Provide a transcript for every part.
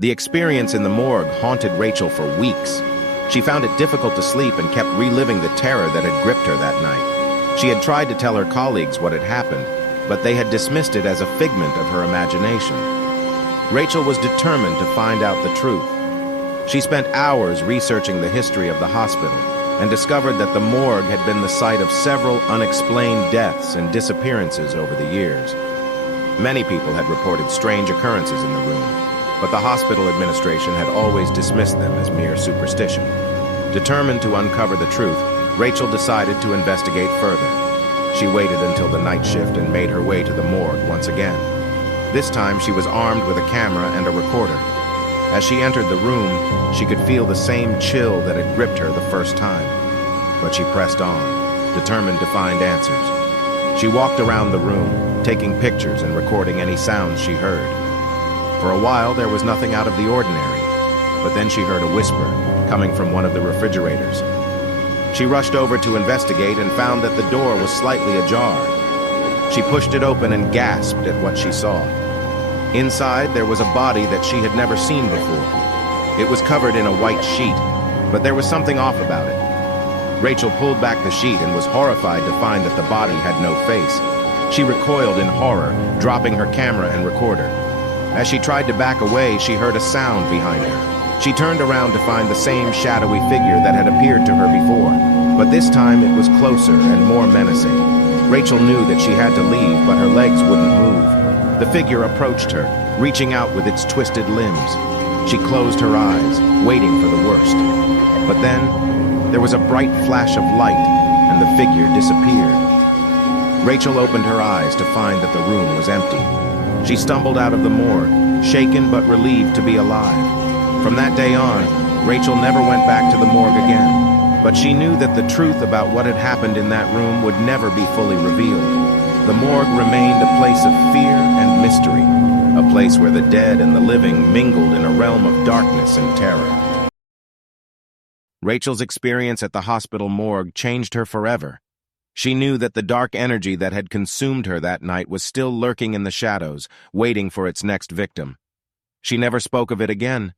The experience in the morgue haunted Rachel for weeks. She found it difficult to sleep and kept reliving the terror that had gripped her that night. She had tried to tell her colleagues what had happened, but they had dismissed it as a figment of her imagination. Rachel was determined to find out the truth. She spent hours researching the history of the hospital and discovered that the morgue had been the site of several unexplained deaths and disappearances over the years. Many people had reported strange occurrences in the room, but the hospital administration had always dismissed them as mere superstition. Determined to uncover the truth, Rachel decided to investigate further. She waited until the night shift and made her way to the morgue once again. This time she was armed with a camera and a recorder. As she entered the room, she could feel the same chill that had gripped her the first time. But she pressed on, determined to find answers. She walked around the room, taking pictures and recording any sounds she heard. For a while, there was nothing out of the ordinary, but then she heard a whisper coming from one of the refrigerators. She rushed over to investigate and found that the door was slightly ajar. She pushed it open and gasped at what she saw. Inside, there was a body that she had never seen before. It was covered in a white sheet, but there was something off about it. Rachel pulled back the sheet and was horrified to find that the body had no face. She recoiled in horror, dropping her camera and recorder. As she tried to back away, she heard a sound behind her. She turned around to find the same shadowy figure that had appeared to her before, but this time it was closer and more menacing. Rachel knew that she had to leave, but her legs wouldn't move. The figure approached her, reaching out with its twisted limbs. She closed her eyes, waiting for the worst. But then, there was a bright flash of light, and the figure disappeared. Rachel opened her eyes to find that the room was empty. She stumbled out of the morgue, shaken but relieved to be alive. From that day on, Rachel never went back to the morgue again. But she knew that the truth about what had happened in that room would never be fully revealed. The morgue remained a place of fear and mystery, a place where the dead and the living mingled in a realm of darkness and terror. Rachel's experience at the hospital morgue changed her forever. She knew that the dark energy that had consumed her that night was still lurking in the shadows, waiting for its next victim. She never spoke of it again,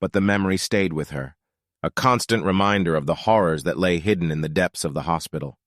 but the memory stayed with her, a constant reminder of the horrors that lay hidden in the depths of the hospital.